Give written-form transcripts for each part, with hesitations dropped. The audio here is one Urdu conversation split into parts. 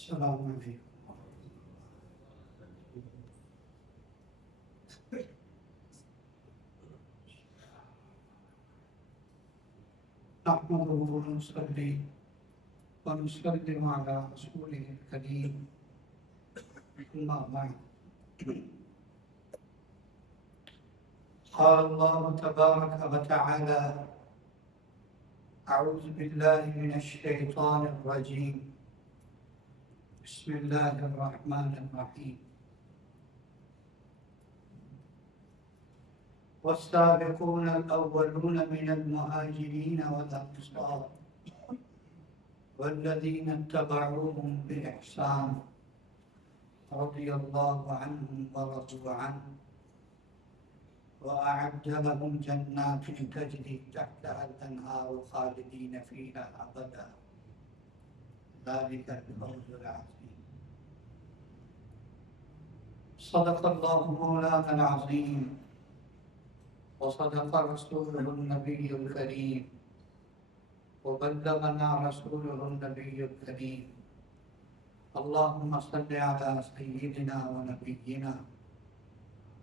السلام علیکم نحمده ونصلي ونسلم على رسوله الكريم أما بعد قال الله تبارك وتعالى أعوذ بالله من الشيطان الرجيم بسم الله الرحمن الرحيم والسابقون الأولون من المهاجرين والأنصار والذين اتبعوهم بإحسان رضي الله عنهم ورضوا عنه وأعد لهم جنات تجري تحتها الأنهار خالدين فيها أبدا ذلك الفوز العظيم صدق الله مولانا العظيم وصدق رسوله النبي الكريم وبلغنا رسوله النبي الكريم اللهم صل على سيدنا ونبينا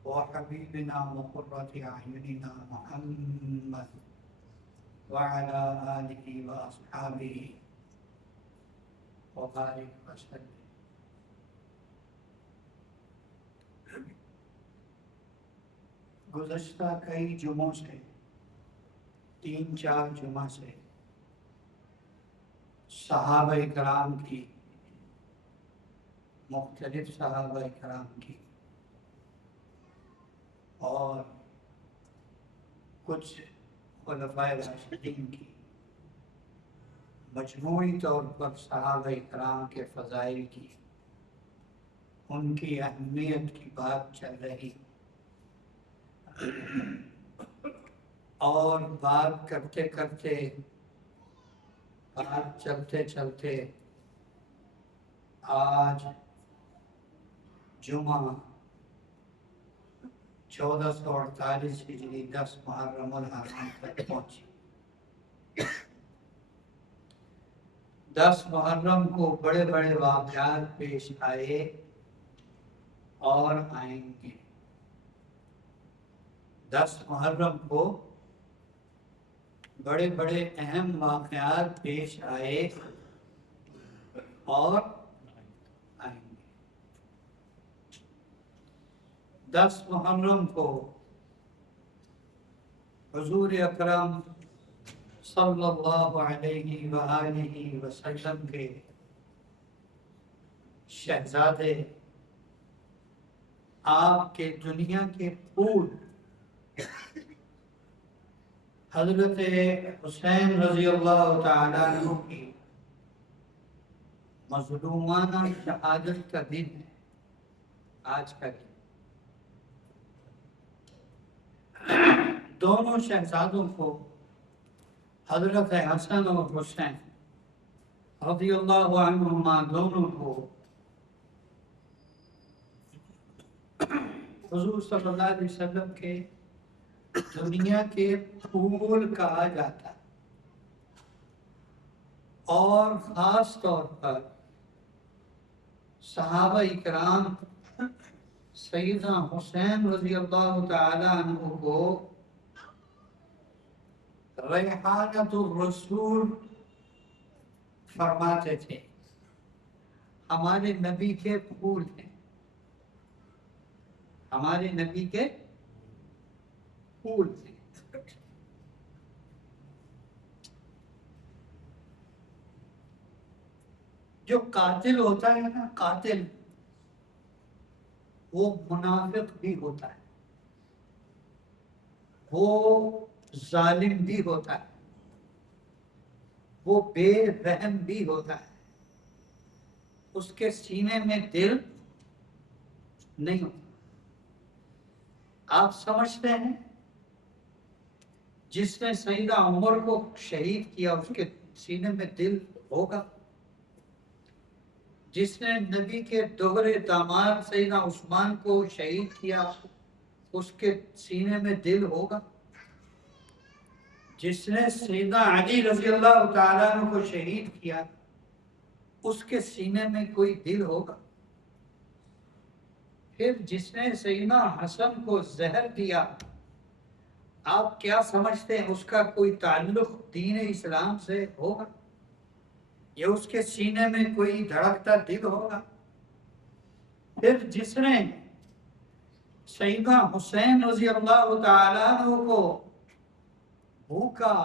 وحبيبنا وقرة أعيننا محمد وعلى آله وأصحابه وبارك وسلم. گزشتہ کئی جمعوں سے 3-4 جمعہ سے صحابہ کرام کی مختلف صحابہ کرام کی اور کچھ خلفائے راشدین کی مجموعی طور پر صحابہ کرام کے فضائل کی ان کی اہمیت کی بات چل رہی اور بات کرتے کرتے بات چلتے چلتے آج جمعہ 1448 ہجری 10 محرم الحرام تک پہنچی. 10 محرم کو بڑے بڑے واقعات پیش آئے اور آئیں گے. 10 محرم کو بڑے بڑے اہم واقعات پیش آئے اور آئیں گے. 10 محرم کو حضور اکرم صلی اللہ علیہ وآلہ وسلم کے شہزادے آپ کے دنیا کے پھول حضرت حسین رضی اللہ تعالیٰ عنہ کی مظلومانہ شہادت کا دن ہے آج کا دن. دونوں شہزادوں کو حضرت حسن اور حسین رضی اللہ عنہما دونوں کو حضور صلی اللہ علیہ وسلم کے دنیا کے پھول کہا جاتا ہے اور خاص طور پر صحابہ اکرام سیدنا حسین رضی اللہ تعالی عنہ کو ریحانۃ الرسول فرماتے تھے. ہمارے نبی کے پھول ہیں، ہمارے نبی کے پھول ہیں. جو قاتل ہوتا ہے نا، قاتل وہ منافق بھی ہوتا ہے، وہ ظالم بھی ہوتا ہے، وہ بے رحم بھی ہوتا ہے. اس کے سینے میں دل نہیں ہوتا. آپ سمجھتے ہیں جس نے سیدہ عمر کو شہید کیا اس کے سینے میں دل ہوگا؟ جس نے نبی کے دوہرے داماد سیدنا عثمان کو شہید کیا اس کے سینے میں دل ہوگا؟ جس نے سیدنا علی رضی اللہ تعالیٰ عنہ کو شہید کیا اس کے سینے میں کوئی دل ہوگا؟ پھر جس نے سیدنا حسن کو زہر دیا، آپ کیا سمجھتے ہیں اس کا کوئی تعلق دین اسلام سے ہوگا؟ یا اس کے سینے میں کوئی دھڑکتا دل ہوگا؟ پھر جس نے سیدنا حسین رضی اللہ تعالیٰ عنہ کو بھوکا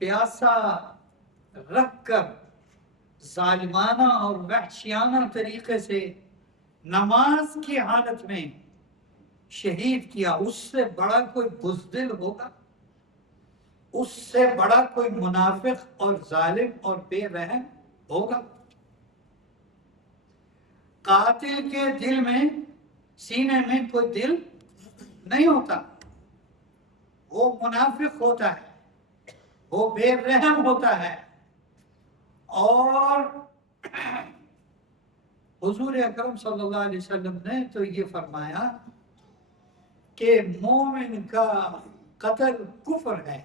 پیاسا رکھ کر ظالمانہ اور وحشیانہ طریقے سے نماز کی حالت میں شہید کیا، اس سے بڑا کوئی بزدل ہوگا؟ اس سے بڑا کوئی منافق اور ظالم اور بے رحم ہوگا؟ قاتل کے دل میں، سینے میں کوئی دل نہیں ہوتا، وہ منافق ہوتا ہے، وہ بے رحم ہوتا ہے۔ اور حضور اکرم صلی اللہ علیہ وسلم نے تو یہ فرمایا کہ مومن کا قتل کفر ہے،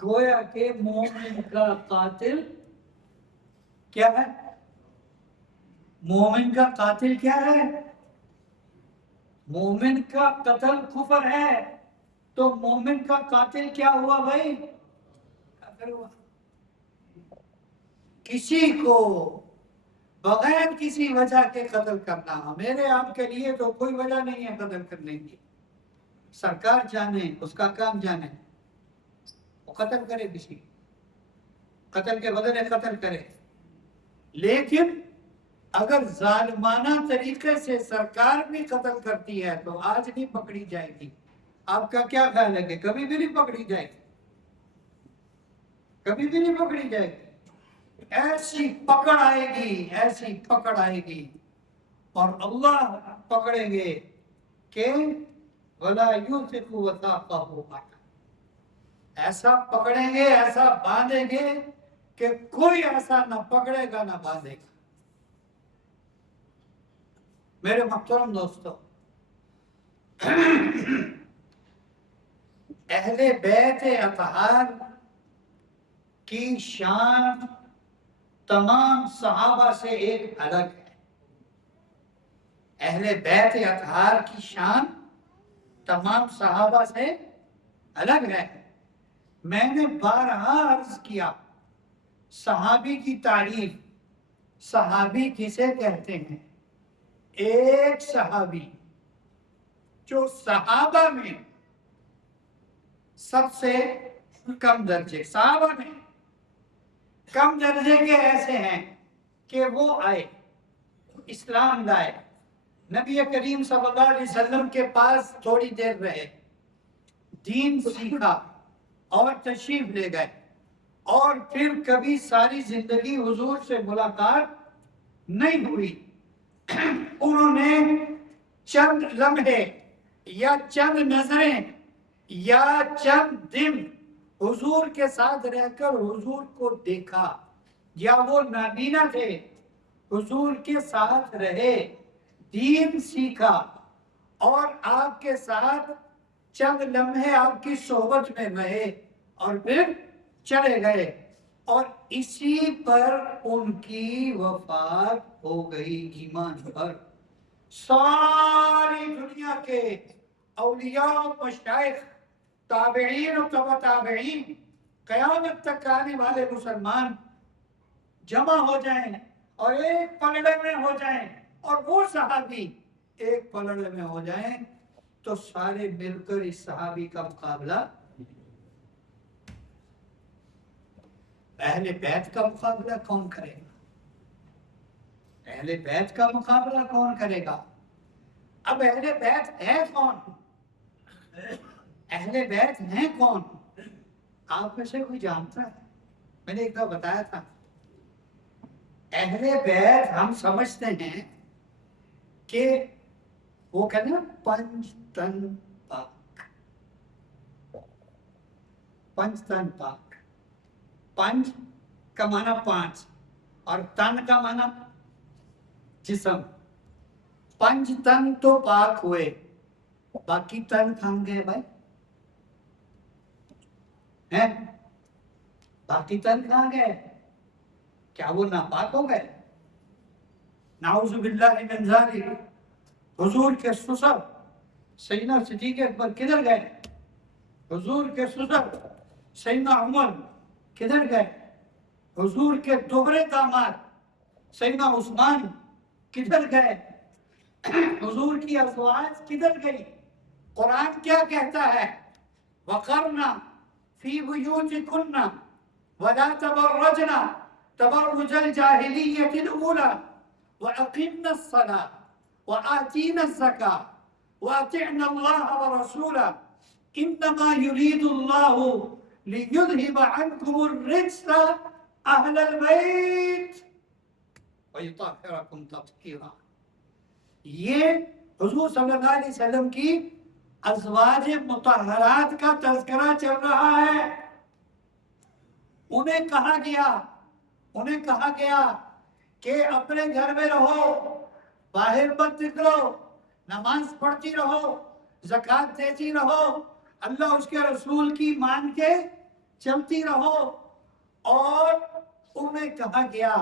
گویا کہ مومن کا قاتل کیا ہے؟ مومن کا قاتل کیا ہے؟ مومن کا قتل کفر ہے، تو مومن کا قاتل کیا ہوا بھائی؟ کافر ہوا۔ کسی کو بغیر کسی وجہ کے قتل کرنا میرے آپ کے لیے تو کوئی وجہ نہیں ہے قتل کرنے کی، سرکار جانے، اس کا کام جانے، وہ قتل کرے، کسی قتل کے بدلے قتل کرے۔ لیکن اگر ظالمانہ طریقے سے سرکار بھی قتل کرتی ہے تو آج نہیں پکڑی جائے گی، آپ کا کیا خیال ہے کہ کبھی بھی نہیں پکڑی جائے گی؟ کبھی بھی نہیں پکڑی جائے گی۔ ایسی پکڑ آئے گی، ایسی پکڑ آئے گی، اور اللہ پکڑیں گے کہ وَلَا يُوثِقُ وَثَاقَهُ أَحَدٌ، ایسا پکڑیں گے، ایسا باندھیں گے کہ کوئی ایسا نہ پکڑے گا نہ باندھے گا۔ میرے محترم دوستو، اہل بیت اطہار کی شان تمام صحابہ سے ایک الگ ہے۔ اہل بیت اطہار کی شان تمام صحابہ سے الگ ہے۔ میں نے بارہا عرض کیا، صحابی کی تعریف، صحابی کسے کہتے ہیں؟ ایک صحابی جو صحابہ میں سب سے کم درجے، صحابہ میں کم درجے کے ایسے ہیں کہ وہ آئے، اسلام لائے، نبی کریم صلی اللہ علیہ وسلم کے پاس تھوڑی دیر رہے، دین سیکھا اور تشریف لے گئے، اور پھر کبھی ساری زندگی حضور سے ملاقات نہیں ہوئی۔ انہوں نے چند لمحے یا چند نظریں یا چند دن حضور کے ساتھ رہ کر حضور کو دیکھا، یا وہ نابینا تھے، حضور کے ساتھ رہے، دین سیکھا، اور آپ کے ساتھ چند لمحے آپ کی صحبت میں رہے اور پھر چلے گئے، اور اسی پر ان کی وفات ہو گئی ایمان پر۔ ساری دنیا کے اولیاء و مشائخ، تابعین و تبع تابعین، قیامت تک آنے والے مسلمان جمع ہو جائیں اور ایک پلڑے میں ہو جائیں، اور وہ صحابی ایک پلڑے میں ہو جائیں، تو سارے مل کر اس صحابی کا مقابلہ، اہل بیت کا مقابلہ کون کرے گا؟ اہل بیت کا مقابلہ کون کرے گا؟ اب اہل بیت ہے کون؟ اہل بیت ہیں کون؟ آپ میں سے کوئی جانتا ہے؟ میں نے ایک دفعہ بتایا تھا، اہل بیت ہم سمجھتے ہیں کہ وہ کہتے ہیں پنج تن پاک، پنج تن پاک، پنج کا معنی پانچ اور تن کا معنی جسم، پنج تن تو پاک ہوئے، باقی تن کھان گئے بھائی ہیں؟ باقی تن کہاں گئے؟ کیا وہ ناپاک ہو گئے؟ نعوذ باللہ من ذالک۔ حضور کے سسر سیدنا صدیق اکبر کدھر گئے؟ حضور کے سسر سیدنا عمر کدھر گئے؟ حضور کے دوہرے داماد سیدنا عثمان کدھر گئے؟ حضور کی ازواج کدھر گئی؟ قرآن کیا کہتا ہے؟ وَقَرْنَا فِي بُيُوتِكُنَّ وَلَا تَبَرَّجْنَا تَبَرُّجَ الْجَاهِلِيَّةِ الْأُولَى وَأَقِمْنَا الصَّلَاةَ وَآتِينَا الزَّكَاةَ وَأَطِعْنَا اللَّهَ وَرَسُولَهُ إِنَّمَا يُرِيدُ اللَّهُ لِيُذْهِبَ عَنْكُمُ الرِّجْسَ أَهْلَ الْبَيْتِ وَيُطَهِّرَكُمْ تَطْهِيرًا۔ یہ حضور صلی اللہ علیہ وسلم کی ازواج مطہرات کا تذکرہ چل رہا ہے۔ انہیں کہا گیا کہ اپنے گھر میں رہو، باہر مت نکلو، نماز پڑھتی رہو، زکوٰۃ دیتی رہو، اللہ اس کے رسول کی مان کے چلتی رہو۔ اور انہیں کہا گیا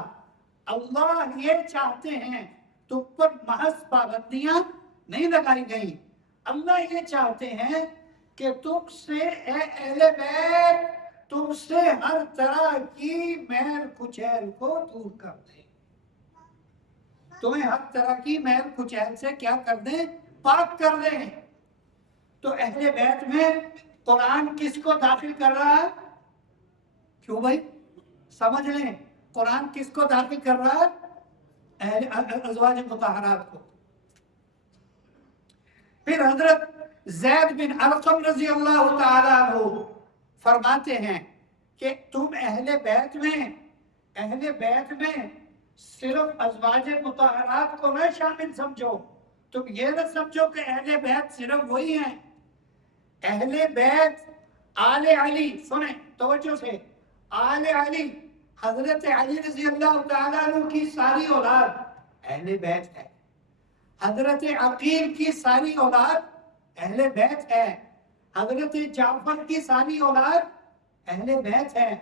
اللہ یہ چاہتے ہیں، تم پر محض پابندیاں نہیں لگائی گئی، اللہ یہ چاہتے ہیں کہ تم سے اے اہل بیت، تم سے ہر طرح کی میل کچیل کو دور کر دیں، تمہیں ہر طرح کی میل کچیل سے کیا کر دیں؟ پاک کر دیں۔ تو اہل بیت میں قرآن کس کو داخل کر رہا ہے؟ کیوں بھائی؟ سمجھ لیں، قرآن کس کو داخل کر رہا ہے؟ ازواج مطہرات کو۔ پھر حضرت زید بن ارقم رضی اللہ تعالیٰ عنہ فرماتے ہیں کہ تم اہل بیت میں صرف ازواج مطہرات کو نہ شامل سمجھو، تم یہ نہ سمجھو کہ اہل بیت صرف وہی ہیں۔ اہل بیت آل علی، سنیں توجہ سے، آل علی حضرت علی رضی اللہ تعالیٰ عنہ کی ساری اولاد اہل بیت ہے، حضرت عقیل کی ساری اولاد اہل بیت ہے، حضرت جعفر کی ساری اولاد اہل بیت ہے،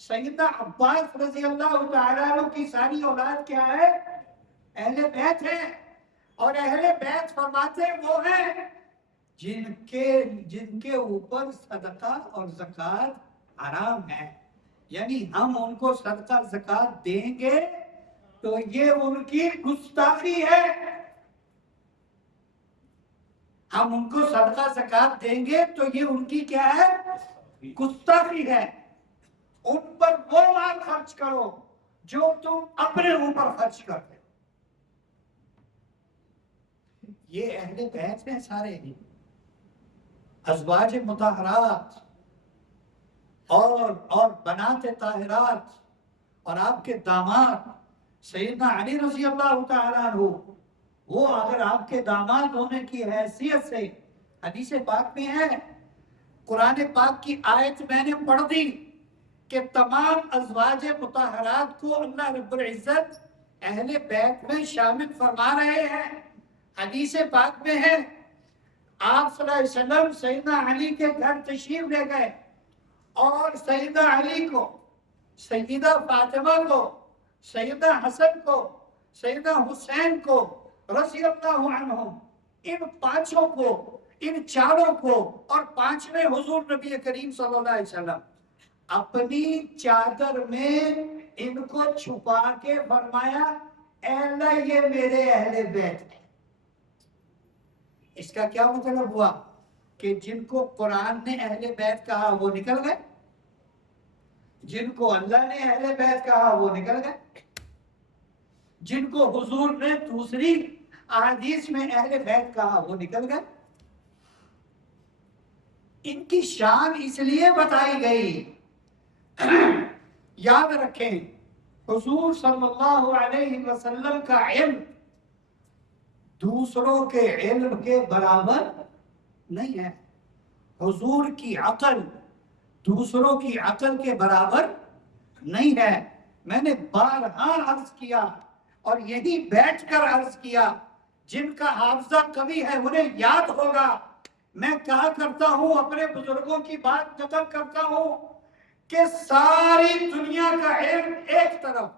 سیدنا عباس رضی اللہ تعالیٰ عنہ کی ساری اولاد کیا ہے؟ اہل بیت ہے۔ اور اہل بیت فرماتے وہ ہیں جن کے اوپر صدقہ اور زکوٰۃ حرام ہے، یعنی ہم ان کو صدقہ زکوٰۃ دیں گے تو یہ ان کی گستاخی ہے، ہم ان کو صدقہ زکوٰۃ دیں گے تو یہ ان کی کیا ہے؟ گستاخی ہے۔ ان پر وہ مال خرچ کرو جو تم اپنے اوپر خرچ کرتے۔ یہ اہل بیت ہیں سارے، ازواج مطہرات اور بنات طاہرات، اور آپ کے داماد سیدنا علی رضی اللہ تعالیٰ عنہ، وہ اگر آپ کے داماد ہونے کی حیثیت سے، حدیث پاک میں ہے، قرآن پاک کی آیت میں نے پڑھ دی کہ تمام ازواج مطہرات کو اللہ رب العزت اہل بیت میں شامل فرما رہے ہیں۔ حدیث پاک میں ہے آپ صلی اللہ علیہ وسلم سیدنا علی کے گھر تشریف لے گئے اور سیدنا علی کو، سیدہ فاطمہ کو، سیدنا حسن کو، سیدنا حسین کو رضی اللہ عنہ، ان پانچوں کو، ان چاروں کو، اور پانچویں حضور نبی کریم صلی اللہ علیہ وسلم اپنی چادر میں ان کو چھپا کے فرمایا اے اللہ یہ میرے اہل بیت ہیں۔ اس کا کیا مطلب ہوا کہ جن کو قرآن نے اہل بیت کہا وہ نکل گئے، جن کو اللہ نے اہل بیت کہا وہ نکل گئے، جن کو حضور نے دوسری احادیث میں اہل بیت کہا وہ نکل گئے۔ ان کی شان اس لیے بتائی گئی، یاد رکھیں حضور صلی اللہ علیہ وسلم کا علم دوسروں کے علم کے برابر نہیں ہے، حضور کی عقل دوسروں کی عقل کے برابر نہیں ہے۔ میں نے بارہا عرض کیا اور یہی بیٹھ کر عرض کیا، جن کا حافظہ قوی ہے انہیں یاد ہوگا، میں کہا کرتا ہوں، اپنے بزرگوں کی بات نقل کرتا ہوں کہ ساری دنیا کا علم ایک طرف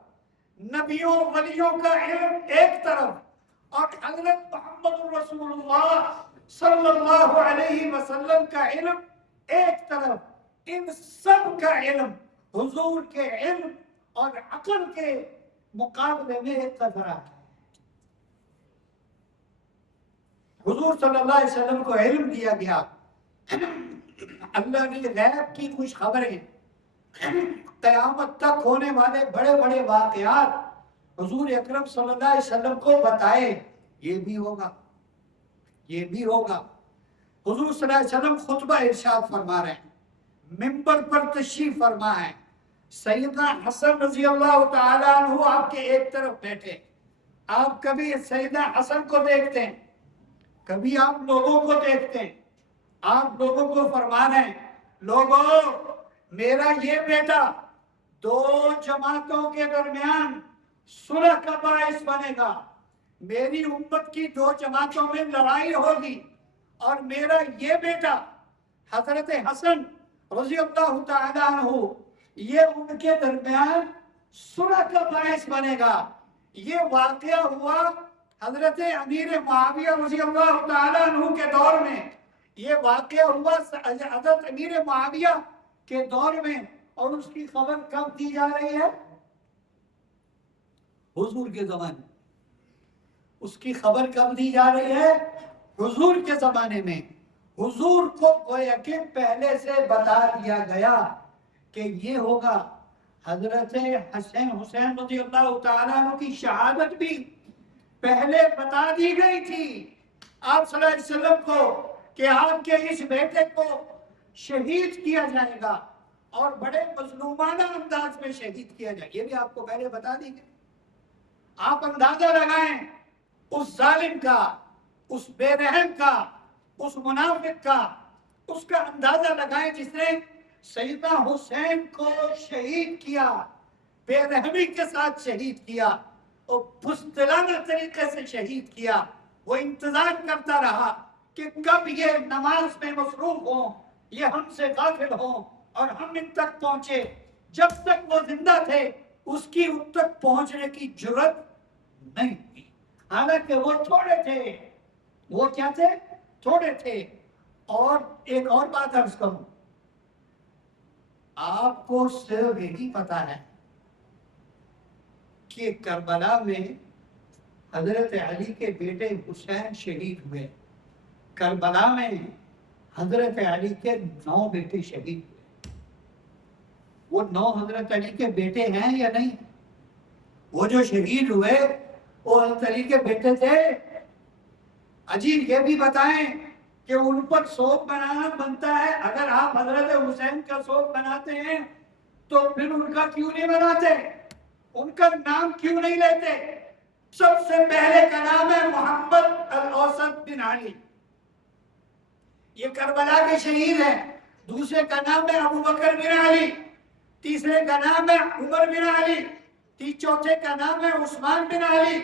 نبیوں ولیوں کا علم ایک طرف اور حضرت محمد رسول اللہ صلی اللہ علیہ وسلم کا علم ایک طرف، ان سب کا علم حضور کے علم اور عقل کے مقابلے میں ایک قطرہ ہے۔ حضور صلی اللہ علیہ وسلم کو علم دیا گیا، اللہ نے غیب کی کچھ خبریں، قیامت تک ہونے والے بڑے بڑے واقعات حضور اکرم صلی اللہ علیہ وسلم کو بتائے، یہ بھی ہوگا، یہ بھی ہوگا۔ حضور صلی اللہ علیہ وسلم خطبہ ارشاد فرما رہے ہیں، منبر پر تشریف فرما ہے، سیدنا حسن رضی اللہ تعالیٰ عنہ آپ کے ایک طرف بیٹھے، آپ کبھی سیدنا حسن کو دیکھتے ہیں، کبھی آپ لوگوں کو دیکھتے ہیں، آپ لوگوں کو فرما رہے ہیں، لوگوں میرا یہ بیٹا دو جماعتوں کے درمیان صلح کا باعث بنے گا، میری امت کی دو جماعتوں میں لڑائی ہوگی، اور میرا یہ بیٹا حضرت حسن رضی اللہ تعالیٰ عنہ یہ ان کے درمیان صلح کا باعث بنے گا۔ یہ واقعہ ہوا حضرت امیر معاویہ رضی اللہ تعالیٰ عنہ کے دور میں، یہ واقعہ ہوا حضرت امیر معاویہ کے دور میں، اور اس کی خبر کب دی جا رہی ہے؟ حضور کے زمانے۔ اس کی خبر کب دی جا رہی ہے؟ حضور کے زمانے میں۔ حضور کو گویا کہ پہلے سے بتا دیا گیا کہ یہ ہوگا۔ حضرت حسین رضی اللہ تعالیٰ عنہ کی شہادت بھی پہلے بتا دی گئی تھی آپ صلی اللہ علیہ وسلم کو کہ آپ کے اس بیٹے کو شہید کیا جائے گا، اور بڑے مظلومانہ انداز میں شہید کیا جائے، یہ بھی آپ کو پہلے بتا دی گئی۔ آپ اندازہ لگائیں اس ظالم کا، اس بے رحم کا، اس منافق کا، اس کا اندازہ لگائیں جس نے سیدنا حسین کو شہید کیا، بے رحمی کے ساتھ شہید کیا، اور بزدلانہ طریقے سے شہید کیا۔ وہ انتظار کرتا رہا کہ کب یہ نماز میں مصروف ہوں، یہ ہم سے غافل ہوں اور ہم ان تک پہنچے۔ جب تک وہ زندہ تھے اس کی ان تک پہنچنے کی جرت نہیں تھی، حالانکہ وہ تھوڑے تھے۔ وہ کیا تھے؟ تھوڑے تھے۔ اور ایک اور بات عرض کروں، آپ کو صرف یہی پتا ہے کہ کربلا میں حضرت علی کے بیٹے حسین شہید ہوئے، کربلا میں حضرت علی کے 9 بیٹے شہید ہوئے۔ وہ 9 حضرت علی کے بیٹے ہیں یا نہیں؟ وہ جو شہید ہوئے وہ حضرت علی کے بیٹے تھے؟ عجیب یہ بھی بتائیں کہ ان پر سوگ بنانا بنتا ہے، اگر آپ حضرت حسین کا سوگ بناتے ہیں تو پھر ان کا کیوں نہیں بناتے؟ ان کا نام کیوں نہیں لیتے؟ سب سے پہلے کا نام ہے محمد الاوسط بن علی، یہ کربلا کے شہید ہیں۔ دوسرے کا نام ہے ابو بکر بن علی، تیسرے کا نام ہے عمر بن علی، چوتھے کا نام ہے عثمان بن علی،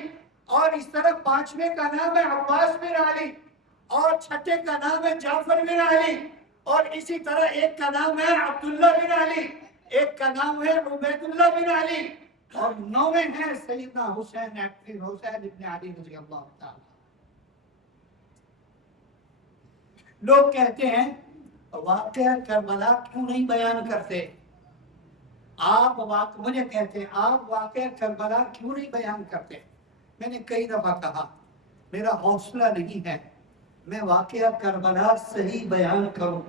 اور اس طرح 5ویں کا نام ہے عباس بن علی، اور 6ٹھے کا نام ہے جعفر بن علی، اور اسی طرح ایک کا نام ہے عبداللہ بن علی، ایک کا نام ہے عبید اللہ بن علی، اور 9ویں ہیں سیدنا حسین ابن علی رضی اللہ تعالی۔ لوگ کہتے ہیں واقعہ کربلا کیوں نہیں بیان کرتے؟ مجھے کہتے ہیں آپ واقعہ کربلا کیوں نہیں بیان کرتے؟ میں نے کئی دفعہ کہا میرا حوصلہ نہیں ہے میں واقعہ کربلا صحیح بیان کروں،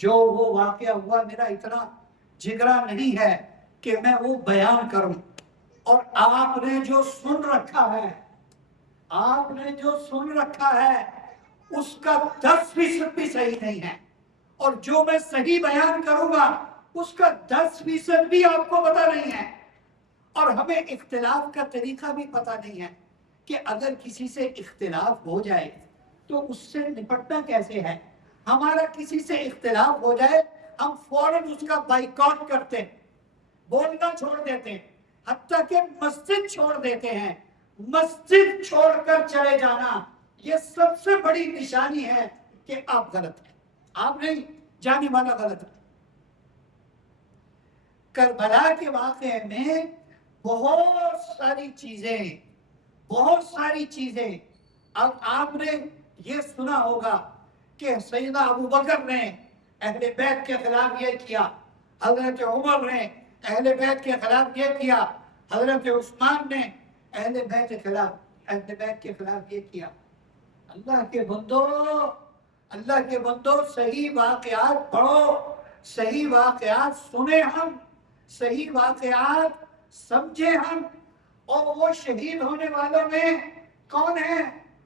جو وہ واقعہ ہوا میرا اتنا جگرا نہیں ہے کہ میں وہ بیان کروں، اور آپ نے جو سن رکھا ہے اس کا 10% بھی صحیح نہیں ہے، اور جو میں صحیح بیان کروں گا اس کا 10% بھی آپ کو پتا نہیں ہے، اور ہمیں اختلاف کا طریقہ بھی پتا نہیں ہے کہ اگر کسی سے اختلاف ہو جائے تو اس سے نپٹنا کیسے ہے۔ ہمارا کسی سے اختلاف ہو جائے ہم فوراً اس کا بائیکاٹ کرتے ہیں، بولنا چھوڑ دیتے ہیں، حتیٰ کہ مسجد چھوڑ دیتے ہیں۔ مسجد چھوڑ کر چلے جانا یہ سب سے بڑی نشانی ہے کہ آپ غلط ہیں، آپ نہیں، جانے والا غلط ہے۔ کربلا کے واقعے میں بہت ساری چیزیں. اب آپ نے یہ سنا ہوگا کہ سیدنا ابو بکر نے اہل بیت کے خلاف یہ کیا، حضرت عمر نے اہل بیت کے خلاف یہ کیا، حضرت عثمان نے اہل بیت کے خلاف یہ کیا. اللہ کے بندو صحیح واقعات پڑھو، صحیح واقعات سنیں، ہم صحیح واقعات سمجھے ہم. اور وہ شہید ہونے والوں میں کون ہے؟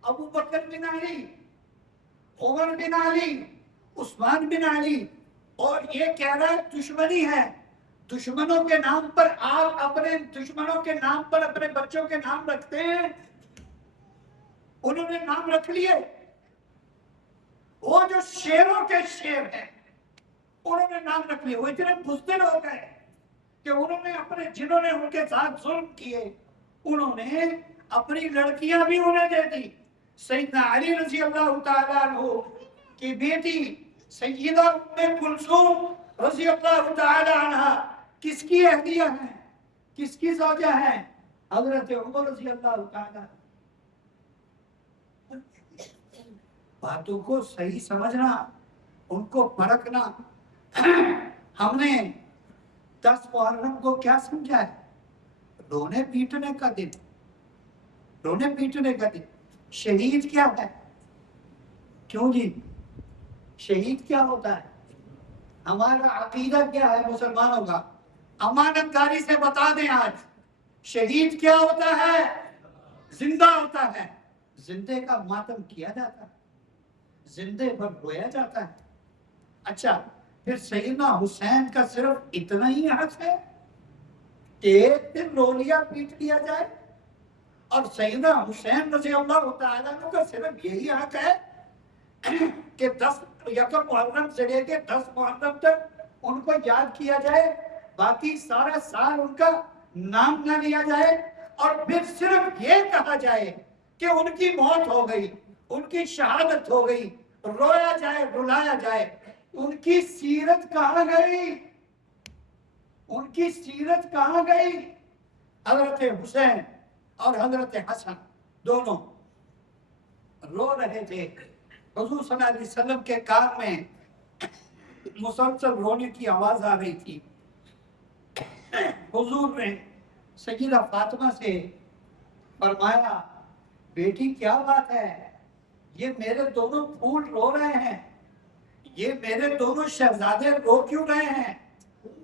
ابو بکر بن علی، عمر بن علی، عثمان بن علی. اور یہ کہہ رہا ہے دشمنی ہے، دشمنوں کے نام پر آپ اپنے دشمنوں کے نام پر اپنے بچوں کے نام رکھتے ہیں. انہوں نے نام رکھ لیے، وہ جو شیروں کے شیر ہیں انہوں نے نام رکھ لیے. وہ اتنے بزدل ہو گئے کہ انہوں نے اپنے جنہوں نے ان کے ساتھ ظلم کیے انہوں نے اپنی لڑکیاں بھی انہیں دے دی. سیدنا علی رضی اللہ تعالیٰ عنہ کی بیٹی سیدہ ام کلثوم رضی اللہ تعالیٰ عنہ کس کی اہلیہ ہیں، کس کی زوجہ ہیں؟ حضرت عمر رضی اللہ تعالیٰ. باتوں کو صحیح سمجھنا، ان کو پرکھنا. ہم نے 10 محرم کو کیا سمجھا ہے؟ رونے پیٹنے کا دن، رونے پیٹنے کا دن. شہید کیا ہے؟ کیوں جی شہید کیا ہوتا ہے؟ ہمارا عقیدہ کیا ہے مسلمانوں کا؟ امانت داری سے بتا دیں آج شہید کیا ہوتا ہے؟ زندہ ہوتا ہے. زندے کا ماتم کیا جاتا ہے، زندے پر رویا جاتا ہے. اچھا پھر سیدنا حسین کا صرف اتنا ہی حق ہے کہ ایک دن رو لیا پیٹ لیا جائے؟ اور سیدنا حسین رضی اللہ تعالیٰ عنہ کا صرف یہی حق ہے کہ 10 یکم محرم سے لے کے 10 محرم تک ان کو یاد کیا جائے، باقی سارا سال ان کا نام نہ لیا جائے، اور پھر صرف یہ کہا جائے کہ ان کی موت ہو گئی، ان کی شہادت ہو گئی، رویا جائے رلایا جائے. ان کی سیرت کہاں گئی؟ ان کی سیرت کہاں گئی؟ حضرت حسین اور حضرت حسن دونوں رو رہے تھے. حضور صلی اللہ علیہ وسلم کے کان میں مسلسل رونے کی آواز آ رہی تھی. حضور نے سیدہ فاطمہ سے فرمایا بیٹی کیا بات ہے، یہ میرے دونوں پھول رو رہے ہیں، یہ میرے دونوں شہزادے رو کیوں رہے ہیں؟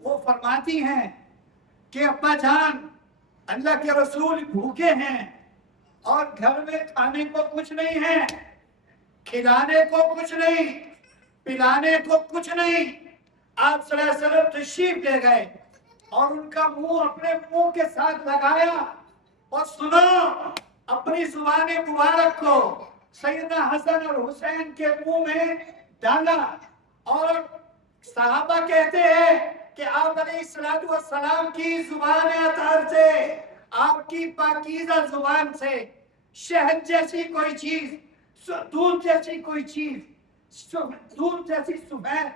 وہ فرماتی ہیں کہ ابا جان اللہ کے رسول بھوکے ہیں اور گھر میں کھانے کو کچھ نہیں ہے، کھلانے کو کچھ نہیں، پلانے کو کچھ نہیں. آپ صلی اللہ علیہ وسلم تشریف لے گئے اور ان کا منہ اپنے منہ کے ساتھ لگایا اور سنو اپنی زبان مبارک کو سیدنا حسن اور حسین کے منہ میں ڈالا. اور صحابہ کہتے ہیں کہ آپ علیہ السلام کی زبان اطہر سے، آپ کی پاکیزہ زبان سے شہد جیسی کوئی چیز، دودھ جیسی کوئی چیز، دودھ جیسی سفید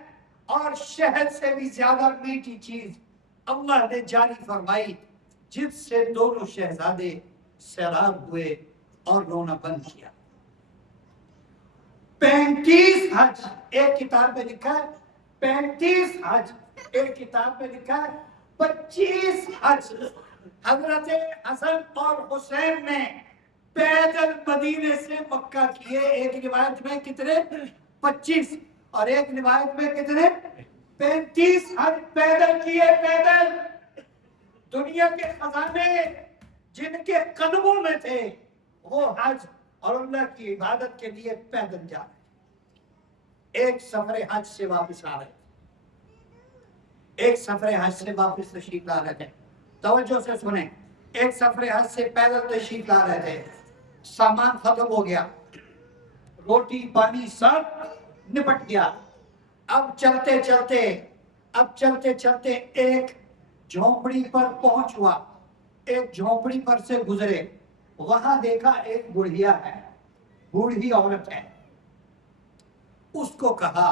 اور شہد سے بھی زیادہ میٹھی چیز اللہ نے جاری فرمائی، جس سے دونوں شہزادے سیراب ہوئے اور رونا بند کیا. 35 حج ایک کتاب میں لکھا ہے، 35 حج ایک کتاب میں لکھا ہے، 25 حج حضرت حسن اور حسین نے پیدل مدینے سے مکہ کیے. ایک روایت میں کتنے؟ 25، اور ایک روایت میں کتنے؟ 35 حج پیدل کیے. پیدل دنیا کے خزانے جن کے قدموں میں تھے وہ حج اور اللہ کی عبادت کے لیے پیدل جا رہے، ایک سفر حج سے واپس آ رہے، ایک سفر حج سے واپس تشریف لا رہے تھے. توجہ سے سنیں، ایک سفر حج سے پیدل تشریف لا رہے تھے، سامان ختم ہو گیا، روٹی پانی سب نپٹ گیا. اب چلتے چلتے ایک جھونپڑی پر پہنچ ہوا، ایک جھونپڑی پر سے گزرے، وہاں دیکھا ایک بڑھیا ہے، بوڑھی عورت ہے. اس کو کہا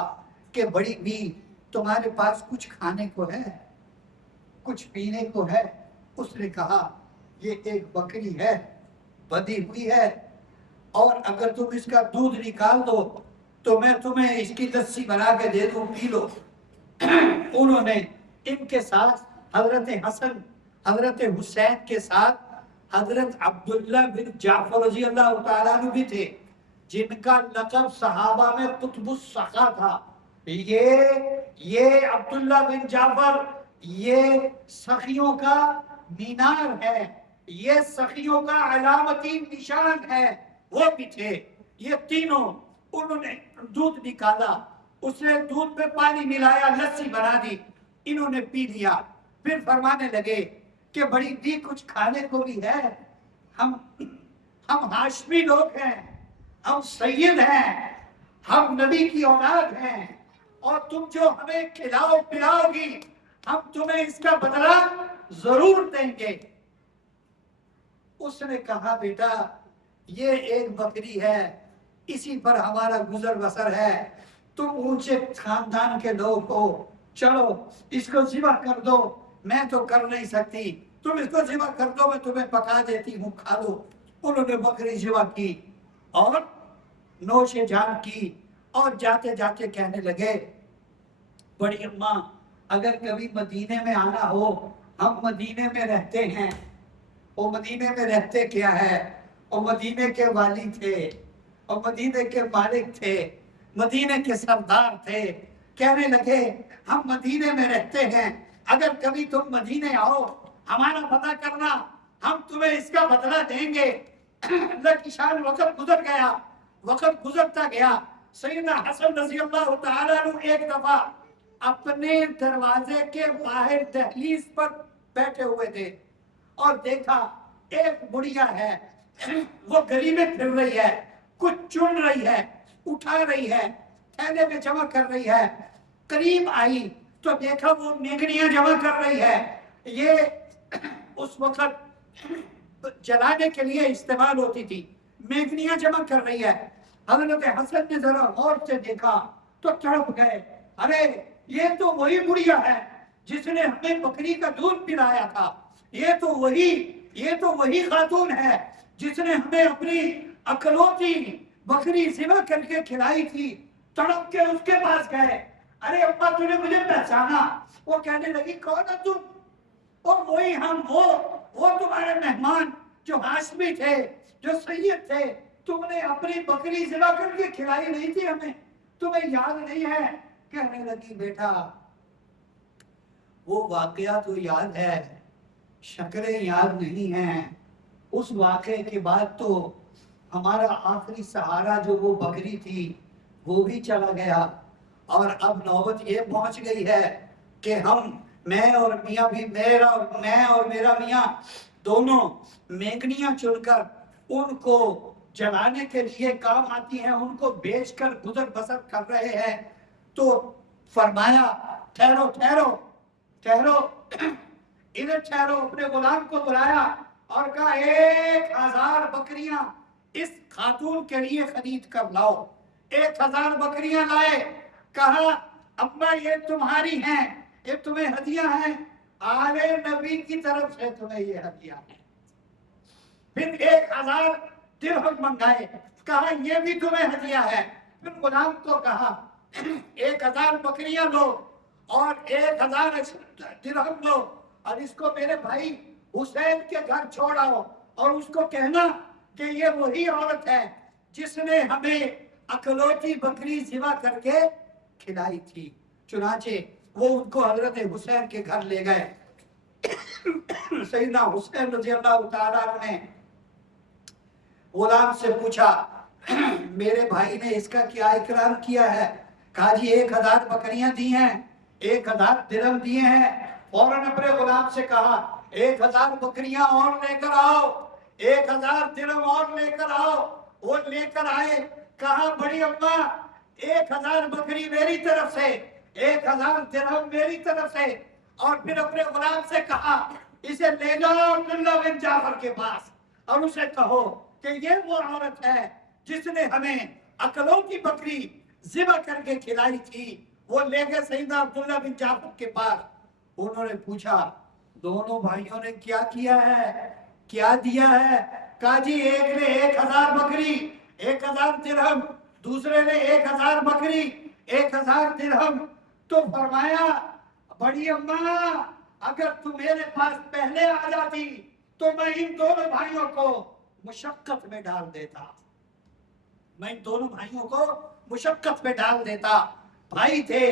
کہ بڑی بی تمہارے پاس کچھ کھانے کو ہے، کچھ پینے کو ہے؟ اس نے کہا یہ ایک بکری ہے بدی ہوئی ہے، اور اگر تم اس کا دودھ نکال دو تو میں تمہیں اس کی لسی بنا کے دے دوں، پی لو۔ انہوں نے ان کے ساتھ حضرت حسن، حضرت حسین کے ساتھ حضرت عبداللہ بن جعفر رضی اللہ تعالیٰ عنہ بھی تھے، جن کا لقب صحابہ میں قطب السخا تھا۔ یہ عبداللہ بن جعفر یہ سخیوں کا مینار ہے، یہ سخیوں کا علامتی نشان ہے، وہ بھی تھے۔ یہ تینوں، انہوں نے دودھ نکالا، اس نے دودھ میں پانی ملایا، لسی بنا دی، انہوں نے پی لیا۔ پھر فرمانے لگے کہ بڑی بھی کچھ کھانے کو بھی ہے، ہم ہاشمی لوگ ہیں، ہم سید ہیں، ہم نبی کی اولاد ہیں، اور تم جو ہمیں کھلاؤ پلاؤ گی ہم تمہیں اس کا بدلہ ضرور دیں گے۔ اس نے کہا بیٹا یہ ایک بکری ہے، اسی پر ہمارا گزر بسر ہے، تم اونچے خاندان کے لوگ ہو، چلو اس کو ذبح کر دو، میں تو کر نہیں سکتی، تم اس کو ذبح کر دو، میں تمہیں پکا دیتی ہوں، کھا لو۔ انہوں نے بکری ذبح کی اور نوش جان کی، اور جاتے جاتے کہنے لگے بڑی اماں اگر کبھی مدینے میں آنا ہو، ہم مدینے میں رہتے ہیں۔ وہ مدینے میں رہتے کیا ہے، وہ مدینے کے والی تھے، اور مدینے کے مالک تھے، مدینے کے سردار تھے۔ کہنے لگے ہم مدینے میں رہتے ہیں، اگر کبھی تم مدینے آؤ ہمارا پتہ کرنا، ہم تمہیں اس کا بدلہ دیں گے۔ اللہ کی شان، وقت گزر گیا، وقت گزرتا گیا۔ سیدنا حسن رضی اللہ تعالیٰ عنہ ایک دفعہ اپنے دروازے کے باہر دہلیز پر بیٹھے ہوئے تھے، اور دیکھا ایک بڑھیا ہے، وہ گلی میں پھر رہی ہے، کچھ چن رہی ہے، اٹھا رہی ہے، تھیلے میں جمع کر رہی ہے۔ قریب آئی تو دیکھا وہ مینگنیاں جمع کر رہی ہے۔ یہ اس وقت جلانے کے لیے استعمال ہوتی تھی، مینگنیاں جمع کر رہی ہے۔ حضرت حسن نے ذرا غور سے دیکھا تو تڑپ گئے، ارے یہ تو وہی بڑھیا ہے جس نے ہمیں بکری کا دودھ پلایا تھا، یہ تو وہی خاتون ہے جس نے ہمیں اپنی اکلوتی بکری ذبح کر کے کھلائی تھی۔ تڑپ کے اس کے پاس گئے، ارے ابا تو نے مجھے پہچانا؟ وہ کہنے لگی کون ہے تم؟ اور وہی ہم، وہ تمہارے مہمان جو ہاشمی تھے، جو سید تھے، تم نے اپنی بکری ذبح کر کے کھلائی نہیں تھی ہمیں، تمہیں یاد نہیں ہے؟ کہنے لگی بیٹا وہ واقعہ تو یاد ہے، شکلیں یاد نہیں ہیں۔ اس واقعے کے بعد تو ہمارا آخری سہارا جو وہ بکری تھی وہ بھی چلا گیا، اور اب نوبت یہ پہنچ گئی ہے کہ میں اور میرا میاں دونوں مینگنیاں چن کر ان کو جلانے کے لیے کام آتی ہیں، ان کو بیچ کر گزر بسر کر رہے ہیں۔ تو فرمایا ٹھہرو ٹھہرو ٹھہرو، ادھر ٹھہرو۔ اپنے غلام کو بلایا اور کہا 1000 بکریاں اس خاتون کے لیے خرید کر لاؤ۔ 1000 بکریاں لائے، کہا ابا یہ تمہاری ہیں، یہ تمہیں ہدیہ ہیں، آل نبی کی طرف سے تمہیں یہ ہدیہ ہے۔ پھر 1000 درہم منگائے، کہا یہ بھی تمہیں ہدیہ ہے۔ پھر غلام کو کہا 1000 بکریاں لو اور 1000 درہم لو، اور اس کو میرے بھائی حسین کے گھر چھوڑاؤ، اور اس کو کہنا کہ یہ وہی عورت ہے جس نے ہمیں اکلوتی بکری ذبح کر کے کھلائی تھی۔ چنانچہ وہ ان کو حضرت حسین کے گھر لے گئے۔ سیدنا حسین رضی اللہ تعالیٰ عنہ نے غلام سے پوچھا میرے بھائی نے اس کا کیا اکرام کیا ہے؟ کہا جی 1000 بکریاں دی ہیں، 1000 درہم دیے ہیں۔ فوراً اپنے غلام سے کہا 1000 بکریاں اور لے کر آؤ، 1000 درہم اور لے کر آؤ۔ وہ لے کر آئے، کہا بڑی اماں 1000 بکری میری طرف سے، 1000 درہم میری طرف سے۔ اور پھر اپنے غلام سے کہا اسے لے جاؤ عبداللہ بن جعفر کے پاس، اور اسے کہو کہ یہ وہ عورت ہے جس نے ہمیں اکلوتی بکری ذبح کر کے کھلائی تھی۔ وہ لے گئے سیدنا عبداللہ بن جعفر کے پاس۔ انہوں نے پوچھا دونوں بھائیوں نے کیا کیا ہے، کیا دیا ہے؟ کہا جی ایک نے 1000 بکری 1000 درہم، دوسرے نے 1000 بکری 1000 درہم۔ تو فرمایا بڑی اماں اگر تم میرے پاس پہلے آ جاتی تو میں ان دونوں بھائیوں کو مشقت میں ڈال دیتا، میں ان دونوں بھائیوں کو مشقت میں ڈال دیتا۔ بھائی تھے،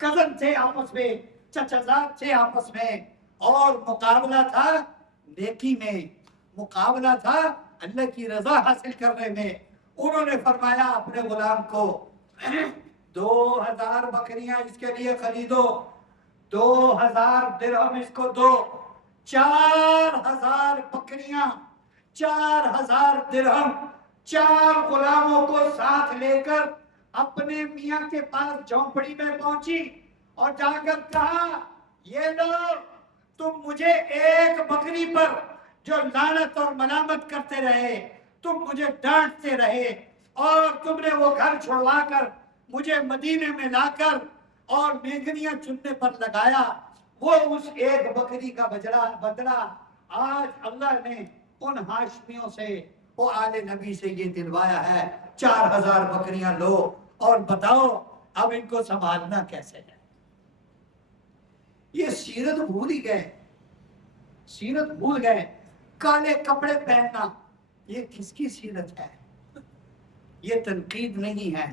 کزن تھے آپس میں، چچا زاد تھے آپس میں، اور مقابلہ تھا نیکی میں، مقابلہ تھا اللہ کی رضا حاصل کرنے میں۔ انہوں نے فرمایا اپنے غلام کو 2000 بکریاں اس کے لیے خریدو، 2000 درہم اس کو دو، 4000 بکریاں، 4000 درہم، 4 غلاموں کو ساتھ لے کر اپنے میاں کے پاس جھونپڑی میں پہنچی اور جا کر کہا یہ لو تم مجھے ایک بکری پر جو لعنت اور ملامت کرتے رہے، تم مجھے ڈانٹتے رہے، اور تم نے وہ گھر چھوڑوا کر مجھے مدینے میں لا کر اور مینگنیاں چننے پر لگایا، وہ اس ایک بکری کا بدلہ آج اللہ نے ان ہاشمیوں سے، وہ آل نبی سے یہ دلوایا ہے۔ 4000 بکریاں لو اور بتاؤ اب ان کو سنبھالنا کیسے ہے۔ یہ سیرت بھول ہی گئے، سیرت بھول گئے۔ کالے کپڑے پہننا یہ کس کی سیرت ہے؟ یہ تنقید نہیں ہے،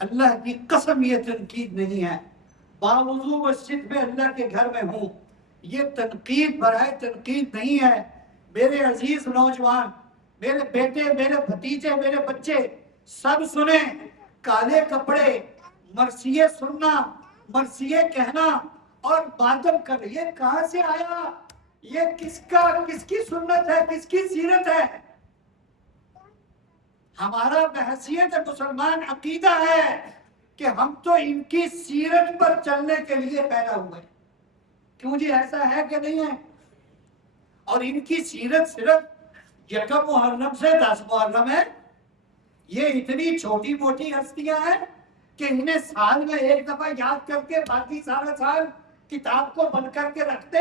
اللہ کی قسم یہ تنقید نہیں ہے۔ باوضو مسجد میں اللہ کے گھر میں ہوں، یہ تنقید برائے تنقید نہیں ہے۔ میرے عزیز نوجوان، میرے بیٹے، میرے بھتیجے، میرے بچے سب سنیں، کالے کپڑے، مرثیے سننا، مرثیے کہنا اور بادم کر، یہ کہاں سے آیا؟ یہ کس کی سنت ہے، کس کی سیرت ہے؟ ہمارا بحیثیت مسلمان عقیدہ ہے کہ ہم تو ان کی سیرت پر چلنے کے لیے پیدا ہوئے۔ کیوں جی ایسا ہے کہ نہیں ہے؟ اور ان کی سیرت صرف 1 محرم سے 10 محرم ہے؟ یہ اتنی چھوٹی موٹی ہستیاں ہیں کہ انہیں سال میں ایک دفعہ یاد کر کے باقی سارا سال کتاب کو بند کر کے رکھتے،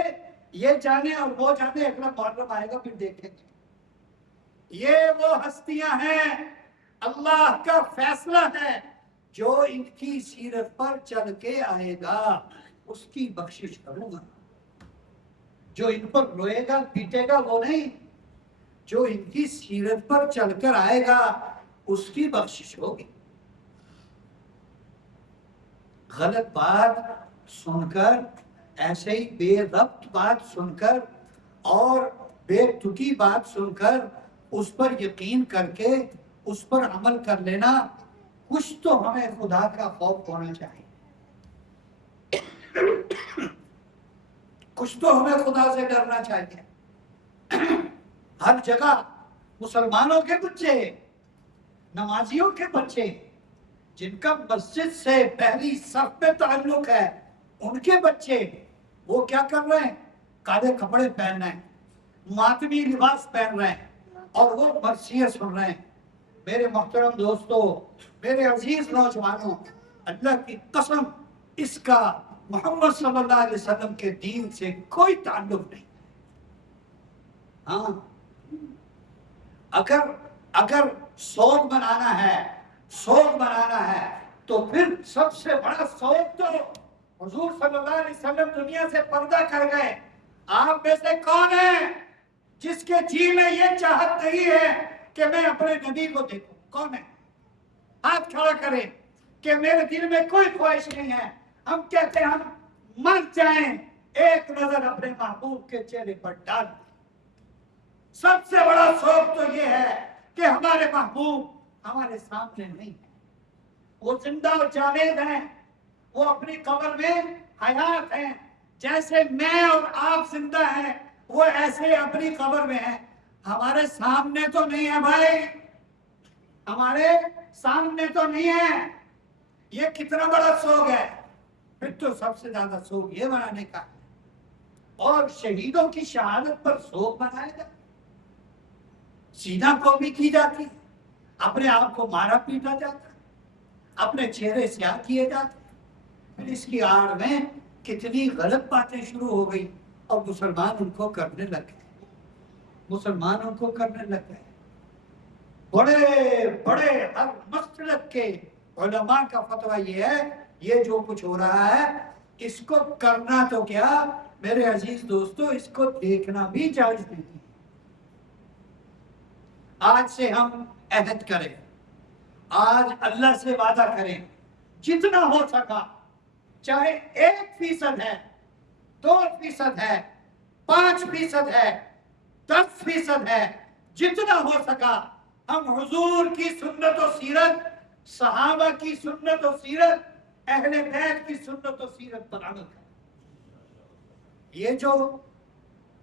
یہ جانے اور وہ جانے اگلا محرم آئے گا پھر دیکھیں گے۔ یہ وہ ہستیاں ہیں، اللہ کا فیصلہ ہے جو ان کی سیرت پر چل کے آئے گا اس کی بخشش کروں گا۔ جو ان پر روئے گا پیٹے گا وہ نہیں، جو ان کی سیرت پر چل کر آئے گا اس کی بخشش ہوگی۔ غلط بات سن کر، ایسے ہی بے ربط بات سن کر اور بے تکی بات سن کر اس پر یقین کر کے اس پر عمل کر لینا، کچھ تو ہمیں خدا کا خوف ہونا چاہیے، کچھ تو ہمیں خدا سے ڈرنا چاہیے۔ ہر جگہ مسلمانوں کے بچے، نمازیوں کے بچے جن کا مسجد سے پہلی صف پہ تعلق ہے، ان کے بچے وہ کیا کر رہے ہیں؟ کالے کپڑے پہن رہے ہیں، ماتمی لباس پہن رہے ہیں اور وہ مرثیے سن رہے ہیں۔ میرے محترم دوستو، میرے عزیز نوجوانوں، اللہ کی قسم اس کا محمد صلی اللہ علیہ وسلم کے دین سے کوئی تعلق نہیں۔ ہاں، اگر سوگ منانا ہے تو پھر سب سے بڑا سوگ تو حضور صلی اللہ علیہ وسلم دنیا سے پردہ کر گئے۔ آپ میں سے کون ہے جس کے جی میں یہ چاہت نہیں ہے کہ میں اپنے نبی کو دیکھوں؟ کون ہے؟ ہاتھ کھڑا کرے کہ میرے دل میں کوئی خواہش نہیں ہے۔ ہم کہتے ہیں ہم مر جائیں ایک نظر اپنے محبوب کے چہرے پر ڈال دیں۔ سب سے بڑا شوق تو یہ ہے کہ ہمارے محبوب ہمارے سامنے نہیں ہے، وہ زندہ و جاوید ہیں، وہ اپنی قبر میں حیات ہیں۔ جیسے میں اور آپ زندہ ہیں وہ ایسے اپنی قبر میں ہیں، ہمارے سامنے تو نہیں ہے بھائی، ہمارے سامنے تو نہیں ہے۔ یہ کتنا بڑا سوگ ہے؟ پھر تو سب سے زیادہ سوگ یہ منانے کا ہے، اور شہیدوں کی شہادت پر سوگ منائے گا، سینہ کو بھی کی جاتی، اپنے آپ کو مارا پیٹا جاتا، اپنے چہرے سیاہ کیے جاتے۔ پھر اس کی آڑ میں کتنی غلط باتیں شروع ہو گئی، اور مسلمان ان کو کرنے لگے، مسلمان ان کو کرنے لگے۔ بڑے بڑے ہر مسلک کے علماء کا فتویٰ یہ ہے، یہ جو کچھ ہو رہا ہے اس کو کرنا تو کیا میرے عزیز دوستو، اس کو دیکھنا بھی جائز نہیں۔ آج سے ہم عہد کریں، آج اللہ سے وعدہ کریں، جتنا ہو سکا، چاہے 1% ہے، 2% ہے، 5% ہے، 10% ہے، جتنا ہو سکا ہم حضور کی سنت و سیرت، صحابہ کی سنت و سیرت، اہل بیت کی سنت و سیرت پر عمل کریں۔ یہ جو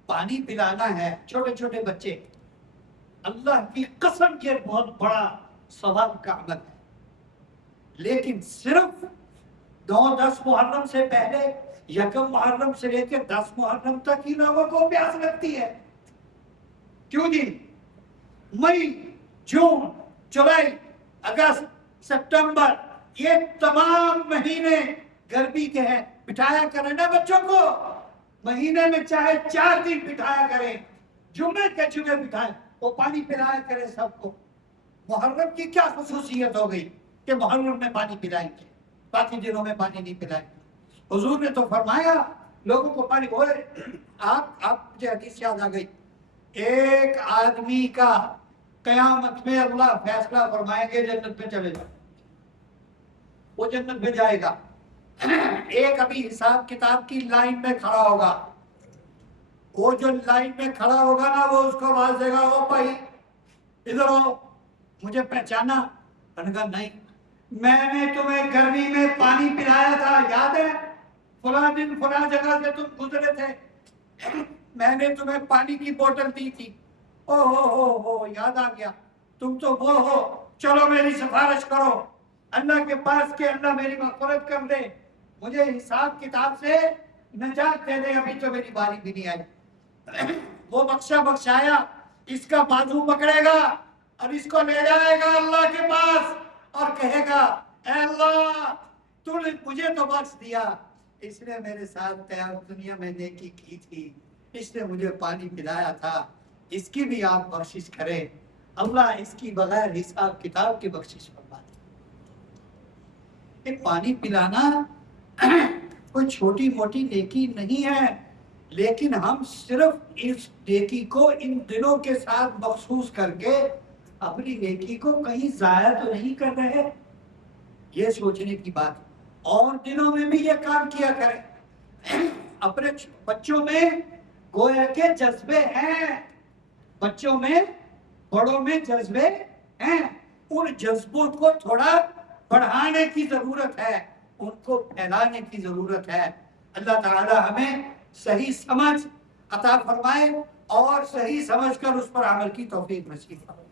پانی پلانا ہے چھوٹے چھوٹے بچے، اللہ کی قسم یہ بہت بڑا ثواب کا عمل ہے، لیکن صرف 9-10 محرم سے پہلے، 1 محرم سے لے کے 10 محرم تک ہی لوگوں کو پیاس لگتی ہے۔ کیوں جی؟ مئی، جون، جولائی، اگست، سپٹمبر، یہ تمام مہینے گرمی کے ہیں، بٹھایا کریں نا بچوں کو، مہینے میں چاہے 4 دن بٹھایا کریں، جمعے کے جمعے بٹھائیں، وہ پانی پلایا کرے سب کو۔ محرم کی کیا خصوصیت ہو گئی کہ محرم میں پانی پلائیں گے، باقی دنوں میں پانی نہیں پلائیں گے؟ حضور نے تو فرمایا لوگوں کو پانی بولے۔ آپ مجھے حدیث یاد آ گئی، ایک آدمی کا قیامت میں اللہ فیصلہ فرمائیں گے جنت میں چلے جائے، وہ جنت میں جائے گا۔ ایک ابھی حساب کتاب کی لائن میں کھڑا ہوگا، وہ جو لائن میں کھڑا ہوگا نا، وہ اس کو آواز دے گا، او بھائی ادھر ہو، مجھے پہچانا؟ انہوں نے کہا نہیں، میں نے تمہیں گرمی میں پانی پلایا تھا، یاد ہے؟ فلاں دن فلاں جگہ سے تم گزرے تھے، میں نے تمہیں پانی کی بوتل دی تھی۔ او ہو یاد آ گیا، تم تو وہ ہو، چلو میری سفارش کرو اللہ کے پاس کہ اللہ میری مغفرت کر دے، مجھے حساب کتاب سے نجات دے دے، ابھی تو میری باری بھی نہیں آئی۔ وہ بخشایا، اس کا بازو پکڑے گا اور اس کو لے جائے گا اللہ کے پاس اور کہے گا، اے اللہ تو نے مجھے تو بخش دیا، اس نے میرے ساتھ قیامت دنیا میں نیکی کی تھی، اس نے مجھے پانی پلایا تھا، اس کی بھی آپ بخشش کریں۔ اللہ اس کی بغیر حساب کتاب کی بخشش فرما دے۔ کہ پانی پلانا کوئی چھوٹی موٹی نیکی نہیں ہے، لیکن ہم صرف اس نیکی کو ان دنوں کے ساتھ مخصوص کر کے اپنی نیکی کو کہیں ضائع تو نہیں کر رہے، یہ سوچنے کی بات۔ اور دنوں میں بھی یہ کام کیا کریں، اپنے بچوں میں گویا کے جذبے ہیں، بچوں میں بڑوں میں جذبے ہیں، ان جذبوں کو تھوڑا بڑھانے کی ضرورت ہے، ان کو پھیلانے کی ضرورت ہے۔ اللہ تعالی ہمیں صحیح سمجھ عطا فرمائے اور صحیح سمجھ کر اس پر عمل کی توفیق نصیب فرمائے۔